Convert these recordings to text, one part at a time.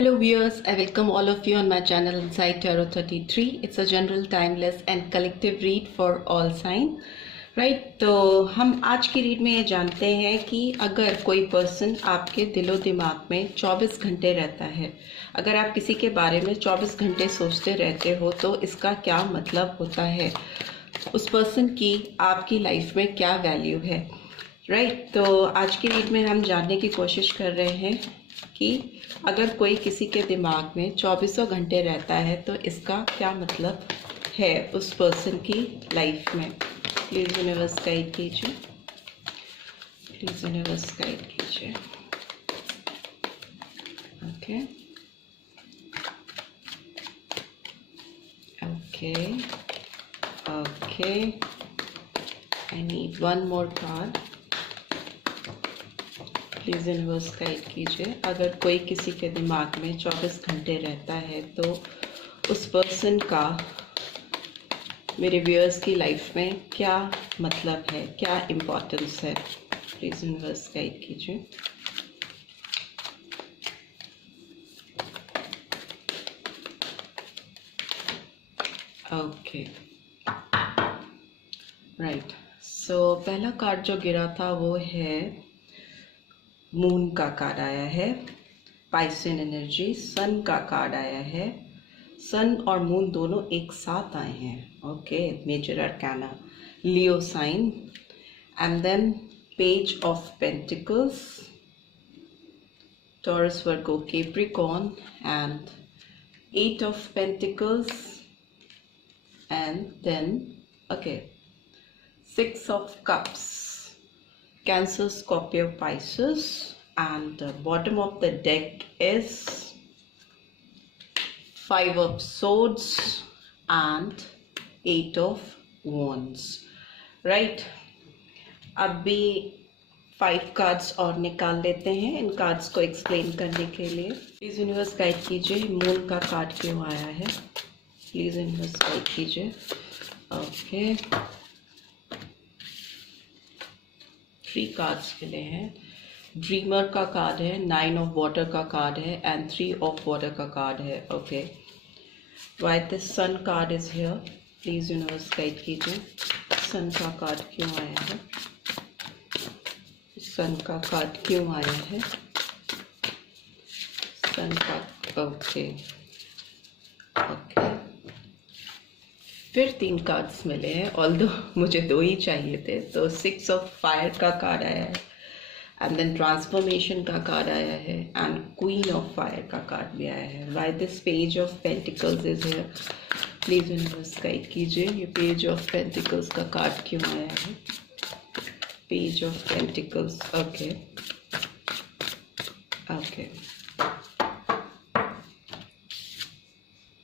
Hello viewers, I welcome all of you on my channel Inside Tarot 33. It's a general, timeless and collective read for all sign. Right, तो हम आज की read में ये जानते हैं कि अगर कोई पर्सन आपके दिलो दिमाग में 24 घंटे रहता है, अगर आप किसी के बारे में 24 घंटे सोचते रहते हो तो इसका क्या मतलब होता है, उस पर्सन की आपकी लाइफ में क्या वैल्यू है। राइट, तो आज की रीड में हम जानने की कोशिश कर रहे हैं कि अगर कोई किसी के दिमाग में 24 घंटे रहता है तो इसका क्या मतलब है उस पर्सन की लाइफ में। प्लीज़ यूनिवर्स गाइड कीजिए, प्लीज़ यूनिवर्स गाइड कीजिए। Okay okay okay, I need one more card. Please universe guide कीजिए। अगर कोई किसी के दिमाग में 24 घंटे रहता है तो उस पर्सन का मेरे व्यूअर्स की लाइफ में क्या मतलब है, क्या इम्पोर्टेंस है। प्लीज़ यूनिवर्स गाइड कीजिए। ओके राइट, सो पहला कार्ड जो गिरा था वो है मून का कार्ड आया है, पाइसन एनर्जी। सन का कार्ड आया है, सन और मून दोनों एक साथ आए हैं। Okay, major arcana, Leo sign, and then page of pentacles, Taurus, Virgo, Capricorn, and 8 of pentacles, and then okay 6 of cups, Cancer, Scorpio, Pisces, and the bottom of the deck is 5 of Swords and 8 of Wands. Right? अभी 5 cards और निकाल लेते हैं इन cards को explain करने के लिए। Please universe guide कीजिए, मून का कार्ड क्यों आया है। प्लीज़ यूनिवर्स गाइड कीजिए। ओके, 3 कार्ड्स मिले हैं। ड्रीमर का कार्ड है, 9 ऑफ वाटर का कार्ड है, एंड 3 ऑफ वाटर का कार्ड है। Okay, why this sun card is here. Please universe guide कीजिए, सन का कार्ड क्यों आया है, सन का कार्ड क्यों आया है, सन का। ओके ओके, फिर 3 कार्ड्स मिले हैं, ऑल्दो मुझे 2 ही चाहिए थे। तो 6 ऑफ फायर का कार्ड आया है, एंड देन ट्रांसफॉर्मेशन का कार्ड आया है, एंड क्वीन ऑफ फायर का कार्ड भी आया है। Why this page of pentacles is here. Please universe guide कीजिए, ये पेज ऑफ पेंटिकल्स का कार्ड क्यों आया है। Page of pentacles, okay okay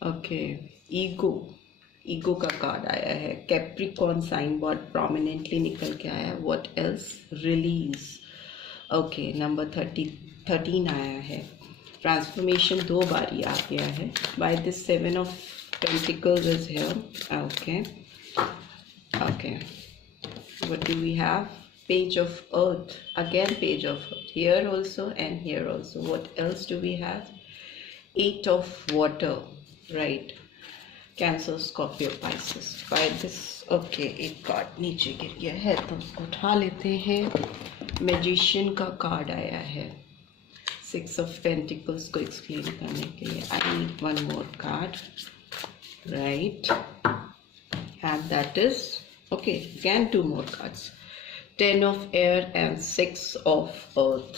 okay, ego का कार्ड आया है, कैप्रिकॉर्न साइन बहुत प्रोमिनेंटली निकल के आया है। What else, release. Okay, number 13 आया है, ट्रांसफॉर्मेशन 2 बारी आ गया है। By this 7 of pentacles is here. Okay okay, what do we have, page of earth, again page of earth, here also and here also. What else do we have, 8 of water, right, Cancer, Scorpio, Pisces. By this okay, एक card नीचे गिर गया है तो उसको उठा लेते हैं। मैजिशियन का कार्ड आया है, 6 ऑफ पेंटिकल्स को एक्सप्लेन करने के लिए। I need one more card, right, and that is okay, again 2 more cards, 10 of air and 6 of earth,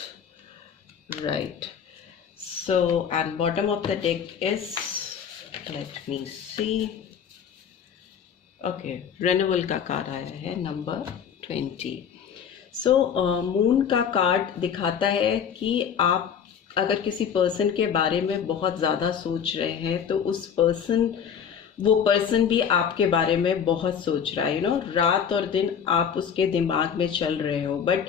right. So and bottom of the deck is, let me see, okay, renewal का card आया है, number 20। सो moon का card दिखाता है कि आप अगर किसी पर्सन के बारे में बहुत ज़्यादा सोच रहे हैं तो वो पर्सन भी आपके बारे में बहुत सोच रहा है। यू नो, रात और दिन आप उसके दिमाग में चल रहे हो, बट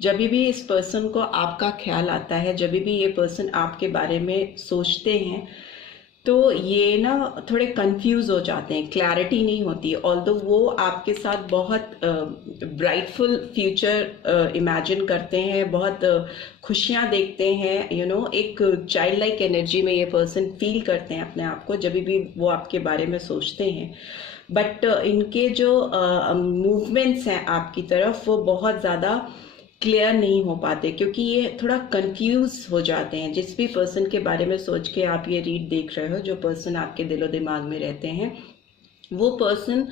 जब भी इस पर्सन को आपका ख्याल आता है, जब भी ये पर्सन आपके बारे में सोचते हैं तो ये ना थोड़े कंफ्यूज हो जाते हैं, क्लैरिटी नहीं होती। ऑल्दो वो आपके साथ बहुत ब्राइटफुल फ्यूचर इमेजिन करते हैं, बहुत खुशियाँ देखते हैं, एक चाइल्ड लाइक एनर्जी में ये पर्सन फील करते हैं अपने आप को जब भी वो आपके बारे में सोचते हैं। बट इनके जो मूवमेंट्स हैं आपकी तरफ वो बहुत ज़्यादा क्लियर नहीं हो पाते, क्योंकि ये थोड़ा कंफ्यूज हो जाते हैं। जिस भी पर्सन के बारे में सोच के आप ये रीड देख रहे हो, जो पर्सन आपके दिलो दिमाग में रहते हैं, वो पर्सन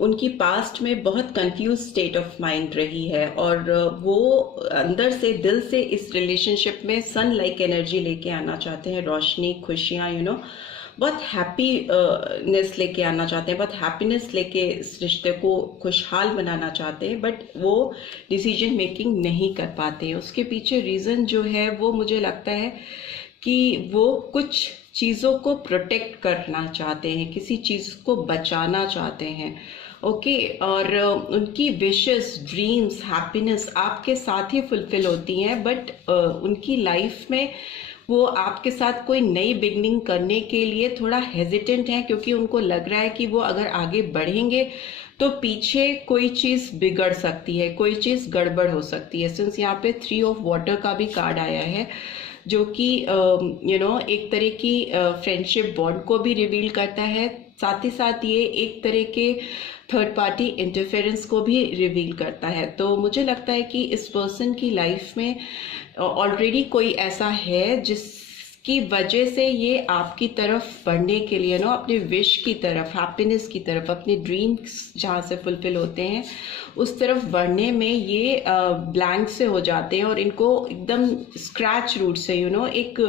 उनकी पास्ट में बहुत कंफ्यूज स्टेट ऑफ माइंड रही है, और वो अंदर से दिल से इस रिलेशनशिप में सन लाइक एनर्जी लेके आना चाहते हैं, रोशनी, खुशियाँ, बहुत हैप्पीनेस लेके आना चाहते हैं, बहुत हैप्पीनेस लेके इस रिश्ते को खुशहाल बनाना चाहते हैं, बट वो डिसीजन मेकिंग नहीं कर पाते हैं। उसके पीछे रीज़न जो है वो मुझे लगता है कि वो कुछ चीज़ों को प्रोटेक्ट करना चाहते हैं, किसी चीज़ को बचाना चाहते हैं। ओके, और उनकी विशेस, ड्रीम्स, हैप्पीनेस आपके साथ ही फुलफिल होती हैं, बट उनकी लाइफ में वो आपके साथ कोई नई बिगनिंग करने के लिए थोड़ा हेजिटेंट है, क्योंकि उनको लग रहा है कि वो अगर आगे बढ़ेंगे तो पीछे कोई चीज़ बिगड़ सकती है, कोई चीज़ गड़बड़ हो सकती है। सिंस यहाँ पे 3 ऑफ वाटर का भी कार्ड आया है, जो कि एक तरह की फ्रेंडशिप बॉन्ड को भी रिवील करता है, साथ ही साथ ये एक तरह के थर्ड पार्टी इंटरफेरेंस को भी रिवील करता है। तो मुझे लगता है कि इस पर्सन की लाइफ में ऑलरेडी कोई ऐसा है जिसकी वजह से ये आपकी तरफ बढ़ने के लिए अपने विश की तरफ, हैप्पीनेस की तरफ, अपने ड्रीम्स जहाँ से फुलफिल होते हैं उस तरफ बढ़ने में ये ब्लैंक से हो जाते हैं, और इनको एकदम स्क्रैच रूट से एक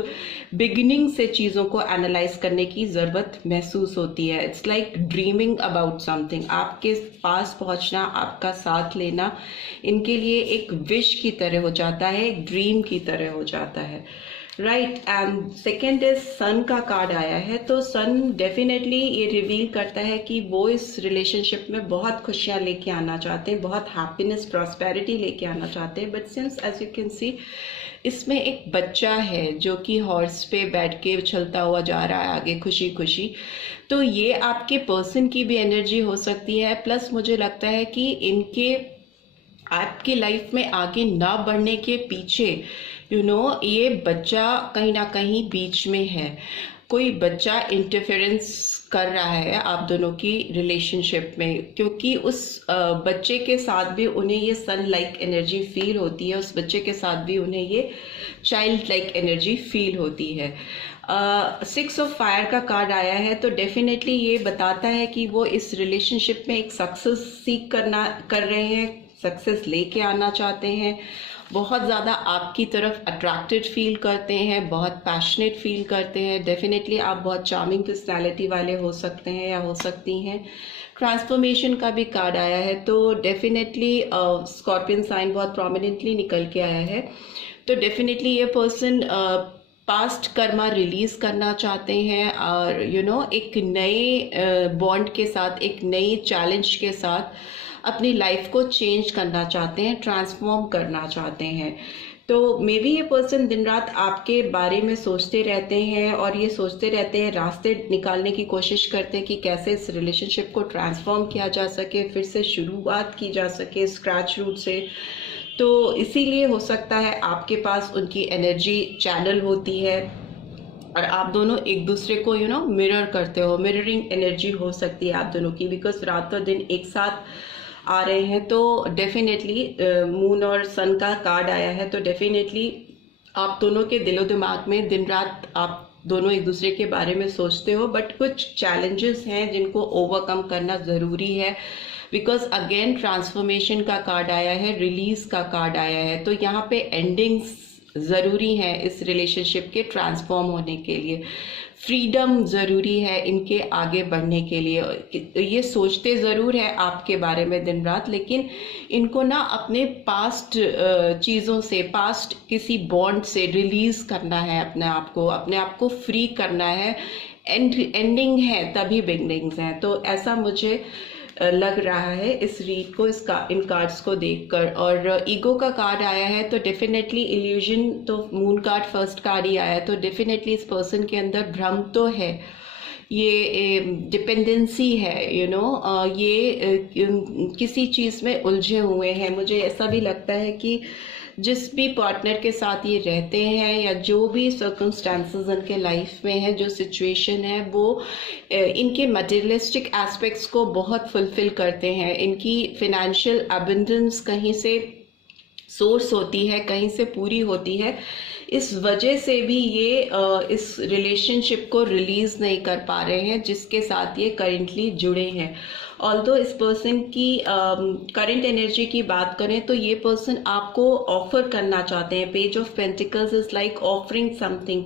बिगिनिंग से चीज़ों को एनालाइज करने की ज़रूरत महसूस होती है। It's like dreaming about something. आपके पास पहुंचना, आपका साथ लेना इनके लिए एक विश की तरह हो जाता है, एक ड्रीम की तरह हो जाता है, राइट। एंड सेकेंड इज सन का कार्ड आया है। तो सन डेफिनेटली ये रिवील करता है कि वो इस रिलेशनशिप में बहुत खुशियाँ लेके आना चाहते हैं, बहुत हैप्पीनेस, प्रॉस्पेरिटी लेके आना चाहते हैं, but since as you can see इसमें एक बच्चा है जो कि हॉर्स पे बैठ के चलता हुआ जा रहा है आगे खुशी खुशी। तो ये आपके पर्सन की भी एनर्जी हो सकती है, प्लस मुझे लगता है कि इनके आपकी लाइफ में आगे ना बढ़ने के पीछे ये बच्चा कहीं ना कहीं बीच में है, कोई बच्चा इंटरफेरेंस कर रहा है आप दोनों की रिलेशनशिप में, क्योंकि उस बच्चे के साथ भी उन्हें ये सन लाइक एनर्जी फील होती है, उस बच्चे के साथ भी उन्हें ये चाइल्ड लाइक एनर्जी फील होती है। 6 ऑफ फायर का कार्ड आया है, तो डेफिनेटली ये बताता है कि वो इस रिलेशनशिप में एक सक्सेस सीख कर रहे हैं, सक्सेस लेके आना चाहते हैं, बहुत ज़्यादा आपकी तरफ अट्रैक्टेड फील करते हैं, बहुत पैशनेट फील करते हैं। डेफिनेटली आप बहुत चार्मिंग पर्सनैलिटी वाले हो सकते हैं या हो सकती हैं। ट्रांसफॉर्मेशन का भी कार्ड आया है, तो डेफिनेटली स्कॉर्पियन साइन बहुत प्रोमिनेंटली निकल के आया है। तो डेफिनेटली ये पर्सन पास्ट कर्मा रिलीज करना चाहते हैं, और एक नए बॉन्ड के साथ, एक नई चैलेंज के साथ अपनी लाइफ को चेंज करना चाहते हैं, ट्रांसफॉर्म करना चाहते हैं। तो मे बी ये पर्सन दिन रात आपके बारे में सोचते रहते हैं, और ये सोचते रहते हैं, रास्ते निकालने की कोशिश करते हैं कि कैसे इस रिलेशनशिप को ट्रांसफॉर्म किया जा सके, फिर से शुरुआत की जा सके स्क्रैच रूट से। तो इसीलिए हो सकता है आपके पास उनकी एनर्जी चैनल होती है, और आप दोनों एक दूसरे को मिरर करते हो, मिररिंग एनर्जी हो सकती है आप दोनों की, बिकॉज रात और दिन एक साथ आ रहे हैं। तो डेफिनेटली मून और सन का कार्ड आया है, तो डेफिनेटली आप दोनों के दिलो दिमाग में दिन रात आप दोनों एक दूसरे के बारे में सोचते हो, बट कुछ चैलेंजेस हैं जिनको ओवरकम करना ज़रूरी है, बिकॉज अगेन ट्रांसफॉर्मेशन का कार्ड आया है, रिलीज का कार्ड आया है। तो यहाँ पे एंडिंग्स ज़रूरी हैं इस रिलेशनशिप के ट्रांसफॉर्म होने के लिए, फ्रीडम ज़रूरी है इनके आगे बढ़ने के लिए। ये सोचते ज़रूर है आपके बारे में दिन रात, लेकिन इनको ना अपने पास्ट चीज़ों से, पास्ट किसी बॉन्ड से रिलीज़ करना है, अपने आप को फ्री करना है। एंडिंग है तभी बिगनिंग्स हैं। तो ऐसा मुझे लग रहा है इस रीड को, इन कार्ड्स को देखकर। और ईगो का कार्ड आया है, तो डेफिनेटली इल्यूजन, तो मून कार्ड फर्स्ट कार्ड ही आया है, तो डेफिनेटली इस पर्सन के अंदर भ्रम तो है, ये डिपेंडेंसी है, ये किसी चीज़ में उलझे हुए हैं। मुझे ऐसा भी लगता है कि जिस भी पार्टनर के साथ ये रहते हैं या जो भी सर्कमस्टांसेस इनके लाइफ में है, जो सिचुएशन है, वो इनके मटेरियलिस्टिक एस्पेक्ट्स को बहुत फुलफिल करते हैं। इनकी फिनेंशियल अबंडेंस कहीं से सोर्स होती है, कहीं से पूरी होती है। इस वजह से भी ये इस रिलेशनशिप को रिलीज नहीं कर पा रहे हैं जिसके साथ ये करेंटली जुड़े हैं। ऑल्दो इस पर्सन की करंट एनर्जी की बात करें तो ये पर्सन आपको ऑफर करना चाहते हैं। Page of pentacles is like offering something,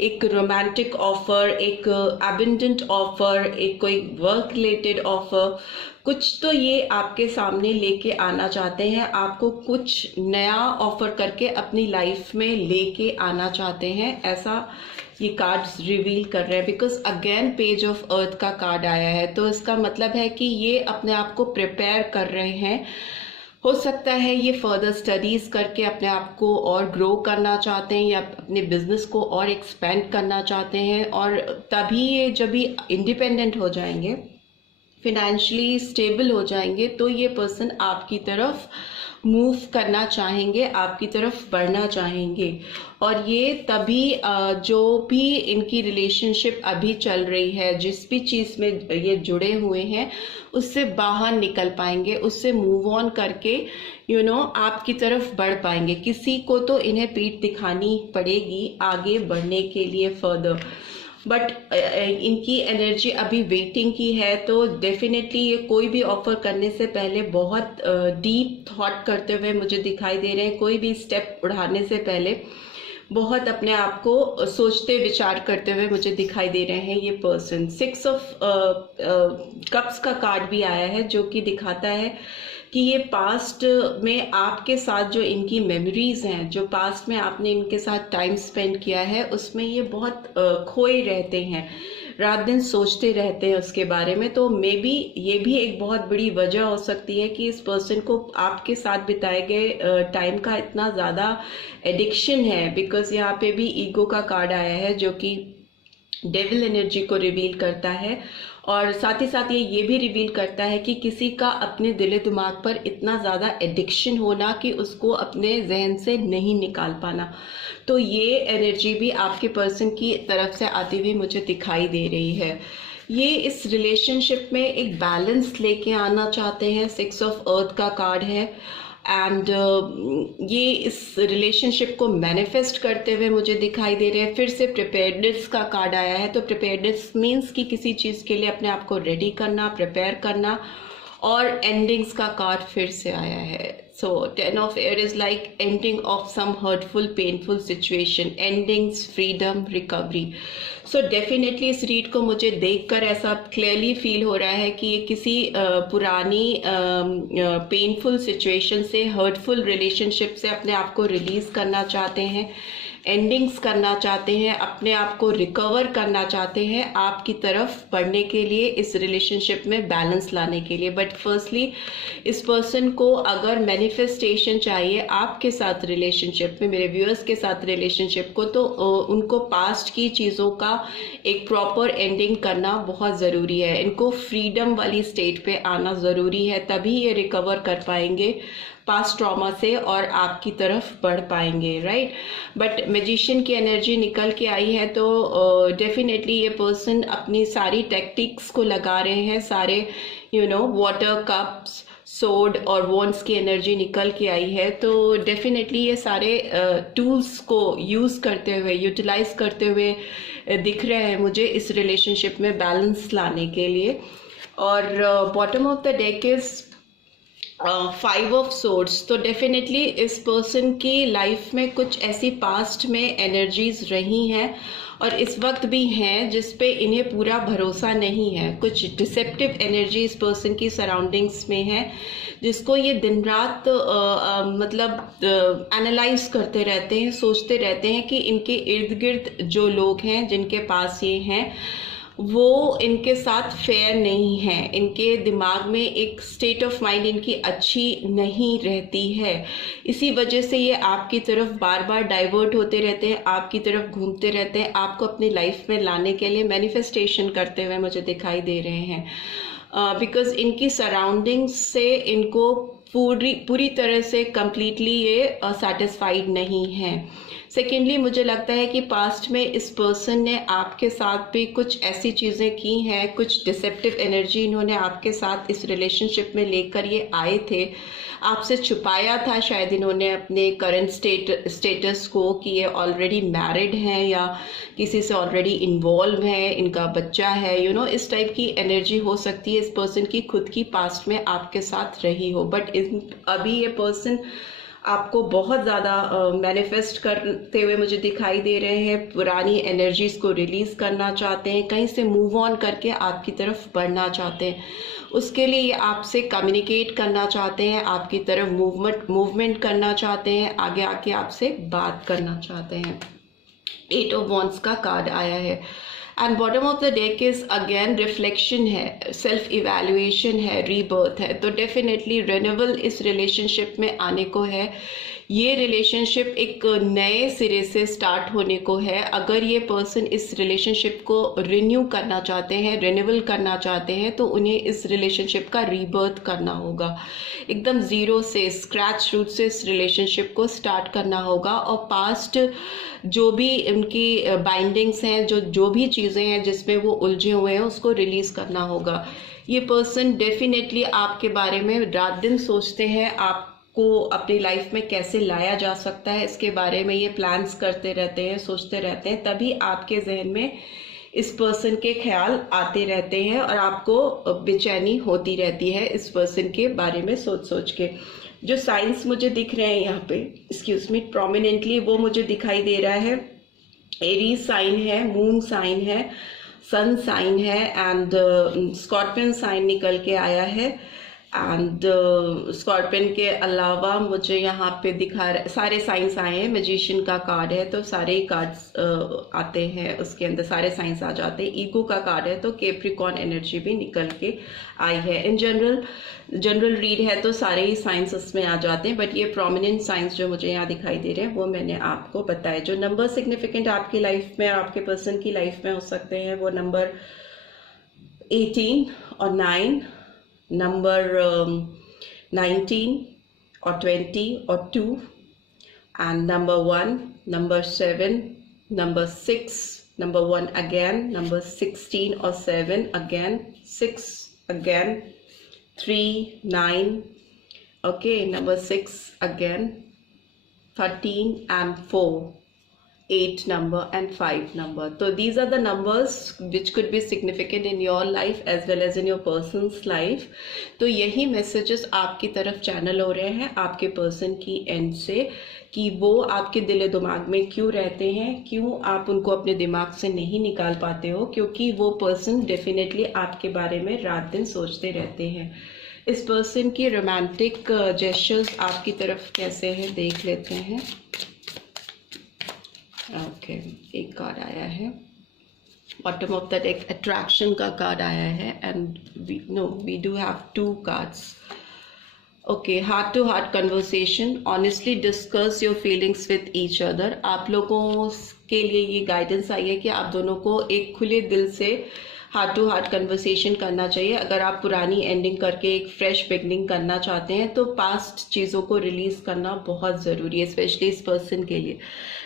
एक रोमांटिक ऑफर, एक अबंडेंट ऑफर, एक कोई वर्क रिलेटेड ऑफर, कुछ तो ये आपके सामने लेके आना चाहते हैं। आपको कुछ नया ऑफर करके अपनी लाइफ में लेके आना चाहते हैं, ऐसा ये कार्ड्स रिवील कर रहे हैं। बिकॉज अगेन पेज ऑफ अर्थ का कार्ड आया है, तो इसका मतलब है कि ये अपने आप को प्रिपेयर कर रहे हैं। हो सकता है ये फर्दर स्टडीज करके अपने आप को और ग्रो करना चाहते हैं या अपने बिजनेस को और एक्सपेंड करना चाहते हैं, और तभी ये जब भी इंडिपेंडेंट हो जाएंगे, फिनेंशियली स्टेबल हो जाएंगे, तो ये पर्सन आपकी तरफ मूव करना चाहेंगे, आपकी तरफ बढ़ना चाहेंगे। और ये तभी जो भी इनकी रिलेशनशिप अभी चल रही है, जिस भी चीज़ में ये जुड़े हुए हैं, उससे बाहर निकल पाएंगे, उससे मूव ऑन करके आपकी तरफ बढ़ पाएंगे। किसी को तो इन्हें पीठ दिखानी पड़ेगी आगे बढ़ने के लिए फर्दर, बट इनकी एनर्जी अभी वेटिंग की है। तो डेफिनेटली ये कोई भी ऑफर करने से पहले बहुत डीप थॉट करते हुए मुझे दिखाई दे रहे हैं। कोई भी स्टेप उठाने से पहले बहुत अपने आप को सोचते विचार करते हुए मुझे दिखाई दे रहे हैं ये पर्सन। 6 ऑफ कप्स का कार्ड भी आया है, जो कि दिखाता है कि ये पास्ट में आपके साथ जो इनकी मेमोरीज हैं, जो पास्ट में आपने इनके साथ टाइम स्पेंड किया है, उसमें ये बहुत खोए रहते हैं, रात दिन सोचते रहते हैं उसके बारे में। तो मे बी ये भी एक बहुत बड़ी वजह हो सकती है कि इस पर्सन को आपके साथ बिताए गए टाइम का इतना ज़्यादा एडिक्शन है। बिकॉज यहाँ पे भी ईगो का कार्ड आया है, जो कि डेविल एनर्जी को रिवील करता है, और साथ ही साथ ये भी रिवील करता है कि किसी का अपने दिल दिमाग पर इतना ज़्यादा एडिक्शन होना कि उसको अपने जहन से नहीं निकाल पाना। तो ये एनर्जी भी आपके पर्सन की तरफ से आती हुई मुझे दिखाई दे रही है। ये इस रिलेशनशिप में एक बैलेंस लेके आना चाहते हैं। 6 ऑफ अर्थ का कार्ड है, एंड ये इस रिलेशनशिप को मैनिफेस्ट करते हुए मुझे दिखाई दे रहे हैं। फिर से प्रिपेयर्डनेस का कार्ड आया है, तो प्रिपेयर्डनेस मीन्स कि किसी चीज़ के लिए अपने आप को रेडी करना, प्रिपेयर करना। और एंडिंग्स का कार्ड फिर से आया है। So 10 of air is like ending of some hurtful painful situation, endings, freedom, recovery. So definitely इस रीड को मुझे देखकर ऐसा क्लियरली फील हो रहा है कि ये किसी पुरानी पेनफुल सिचुएशन से, हर्टफुल रिलेशनशिप से अपने आप को रिलीज करना चाहते हैं, एंडिंग्स करना चाहते हैं, अपने आप को रिकवर करना चाहते हैं आपकी तरफ बढ़ने के लिए, इस रिलेशनशिप में बैलेंस लाने के लिए। बट फर्स्टली इस पर्सन को अगर मैनिफेस्टेशन चाहिए आपके साथ रिलेशनशिप में, मेरे व्यूअर्स के साथ रिलेशनशिप को, तो उनको पास्ट की चीज़ों का एक प्रॉपर एंडिंग करना बहुत ज़रूरी है। इनको फ्रीडम वाली स्टेट पे आना ज़रूरी है, तभी ये रिकवर कर पाएंगे पास्ट ट्रॉमा से और आपकी तरफ बढ़ पाएंगे, राइट। बट मैजिशियन की एनर्जी निकल के आई है, तो डेफिनेटली ये पर्सन अपनी सारी टैक्टिक्स को लगा रहे हैं, सारे वाटर कप्स, सोड और वॉन्ड्स की एनर्जी निकल के आई है। तो डेफिनेटली ये सारे टूल्स को यूज़ करते हुए, यूटिलाइज करते हुए दिख रहे हैं मुझे इस रिलेशनशिप में बैलेंस लाने के लिए। और bottom of the deck is 5 of swords. तो डेफिनेटली इस पर्सन की लाइफ में कुछ ऐसी पास्ट में एनर्जीज रही हैं और इस वक्त भी हैं जिस पे इन्हें पूरा भरोसा नहीं है। कुछ डिसेप्टिव एनर्जी इस पर्सन की सराउंडिंग्स में है, जिसको ये दिन रात एनालाइज करते रहते हैं, सोचते रहते हैं कि इनके इर्द गिर्द जो लोग हैं जिनके पास ये हैं वो इनके साथ फेयर नहीं है, इनके दिमाग में एक स्टेट ऑफ माइंड इनकी अच्छी नहीं रहती है। इसी वजह से ये आपकी तरफ बार बार डाइवर्ट होते रहते हैं, आपकी तरफ घूमते रहते हैं, आपको अपनी लाइफ में लाने के लिए मैनिफेस्टेशन करते हुए मुझे दिखाई दे रहे हैं। बिकॉज इनकी सराउंडिंग्स से इनको पूरी तरह से कम्प्लीटली ये सेटिस्फाइड नहीं है। सेकेंडली मुझे लगता है कि पास्ट में इस पर्सन ने आपके साथ भी कुछ ऐसी चीज़ें की हैं, कुछ डिसेप्टिव एनर्जी इन्होंने आपके साथ इस रिलेशनशिप में लेकर ये आए थे, आपसे छुपाया था शायद इन्होंने अपने करंट स्टेटस को कि ये ऑलरेडी मैरिड हैं या किसी से ऑलरेडी इन्वॉल्व है, इनका बच्चा है, इस टाइप की एनर्जी हो सकती है इस पर्सन की खुद की पास्ट में आपके साथ रही हो। बट अभी ये पर्सन आपको बहुत ज़्यादा मैनिफेस्ट करते हुए मुझे दिखाई दे रहे हैं, पुरानी एनर्जीज को रिलीज़ करना चाहते हैं, कहीं से मूव ऑन करके आपकी तरफ बढ़ना चाहते हैं। उसके लिए ये आपसे कम्युनिकेट करना चाहते हैं, आपकी तरफ मूवमेंट करना चाहते हैं, आगे आके आपसे बात करना चाहते हैं। 8 ऑफ वॉन्ड्स का कार्ड आया है and bottom of the deck is again reflection है, सेल्फ इवैल्यूएशन है, रीबर्थ है। तो डेफिनेटली रिन्यूअल इस रिलेशनशिप में आने को है। ये रिलेशनशिप एक नए सिरे से स्टार्ट होने को है। अगर ये पर्सन इस रिलेशनशिप को रिन्यू करना चाहते हैं, रिन्यूअल करना चाहते हैं, तो उन्हें इस रिलेशनशिप का रीबर्थ करना होगा, एकदम ज़ीरो से, स्क्रैच रूट से इस रिलेशनशिप को स्टार्ट करना होगा। और पास्ट जो भी उनकी बाइंडिंग्स हैं, जो भी चीज़ें हैं जिसमें वो उलझे हुए हैं, उसको रिलीज़ करना होगा। ये पर्सन डेफिनेटली आपके बारे में रात दिन सोचते हैं, आपको अपनी लाइफ में कैसे लाया जा सकता है, इसके बारे में ये प्लान्स करते रहते हैं, सोचते रहते हैं। तभी आपके जहन में इस पर्सन के ख्याल आते रहते हैं और आपको बेचैनी होती रहती है इस पर्सन के बारे में सोच के। जो साइंस मुझे दिख रहे हैं यहाँ पे, एक्सक्यूज मी, प्रोमिनेंटली, वो मुझे दिखाई दे रहा है एरीज साइन है, मून साइन है, सन साइन है एंड स्कॉर्पियन साइन निकल के आया है। एंड स्कॉर्पियन के अलावा मुझे यहाँ पे दिखा रहा, सारे साइंस आए हैं, मैजिशियन का कार्ड है तो सारे ही कार्ड्स आते हैं, उसके अंदर सारे साइंस आ जाते हैं। ईगो का कार्ड है तो कैप्रिकॉर्न एनर्जी भी निकल के आई है। इन जनरल रीड है तो सारे ही साइंस उसमें आ जाते हैं, बट ये प्रोमिनेंट साइंस जो मुझे यहाँ दिखाई दे रहे हैं वो मैंने आपको बताया। जो नंबर सिग्निफिकेंट आपकी लाइफ में और आपके पर्सन की लाइफ में हो सकते हैं वो नंबर 18 और 9, नंबर 19 और 20 और 2 and number 1, number 7, number 6, number 1 again, number 16 और 7 again, 6 again, 3, 9, okay, number 6 again, 13 and 4, 8 number and 5 number. So these are the numbers which could be significant in your life as well as in your person's life. तो यही messages आपकी तरफ channel हो रहे हैं आपके person की and से कि वो आपके दिल दिमाग में क्यों रहते हैं, क्यों आप उनको अपने दिमाग से नहीं निकाल पाते हो, क्योंकि वो पर्सन डेफिनेटली आपके बारे में रात दिन सोचते रहते हैं। इस पर्सन की रोमांटिक जेस्चर्स आपकी तरफ कैसे हैं देख लेते हैं। ओके, एक कार्ड आया है, bottom of the deck attraction का कार्ड आया है and we do have 2 cards. Okay, heart to heart conversation, honestly discuss your feelings with each other. आप लोगों के लिए ये गाइडेंस आई है कि आप दोनों को एक खुले दिल से हार्ट टू हार्ट कन्वर्सेशन करना चाहिए। अगर आप पुरानी एंडिंग करके एक फ्रेश बिगनिंग करना चाहते हैं तो पास्ट चीज़ों को रिलीज करना बहुत ज़रूरी है, स्पेशली इस पर्सन के लिए।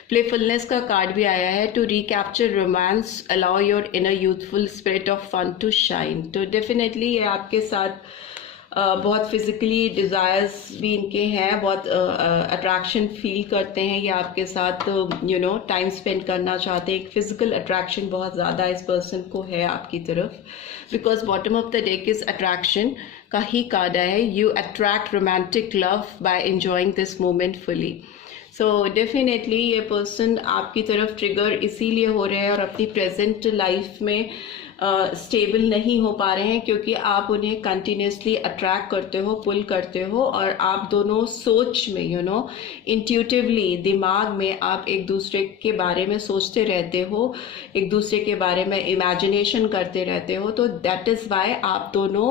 प्लेफुलनेस का कार्ड भी आया है, to recapture romance, allow your inner youthful spirit of fun to shine. तो डेफिनेटली ये आपके साथ बहुत फिजिकली डिज़ायर्स भी इनके हैं, बहुत अट्रैक्शन फील करते हैं ये आपके साथ, टाइम स्पेंड करना चाहते हैं। एक फिजिकल अट्रैक्शन बहुत ज़्यादा इस पर्सन को है आपकी तरफ, because bottom of the deck is attraction का ही कार्ड है। You attract romantic love by enjoying this moment fully. So definitely ये पर्सन आपकी तरफ ट्रिगर इसीलिए हो रहे हैं और अपनी प्रेजेंट लाइफ में स्टेबल नहीं हो पा रहे हैं, क्योंकि आप उन्हें कंटिन्यूसली अट्रैक्ट करते हो, पुल करते हो, और आप दोनों सोच में इंट्यूटिवली दिमाग में आप एक दूसरे के बारे में सोचते रहते हो, एक दूसरे के बारे में इमेजिनेशन करते रहते हो। तो दैट इज़ वाई आप दोनों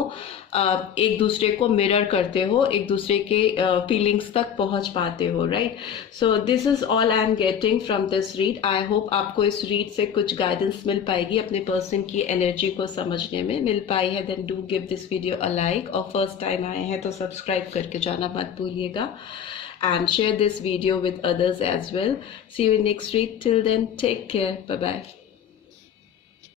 एक दूसरे को मिरर करते हो, एक दूसरे के फीलिंग्स तक पहुंच पाते हो, right? So this is all I am getting from this read. I hope आपको इस रीड से कुछ गाइडेंस मिल पाएगी, अपने पर्सन की एनर्जी को समझने में मिल पाई है। Then do give this video a like, और फर्स्ट टाइम आए हैं तो सब्सक्राइब करके जाना मत भूलिएगा, and share this video with others as well. See you in next read. Till then, take care. Bye bye.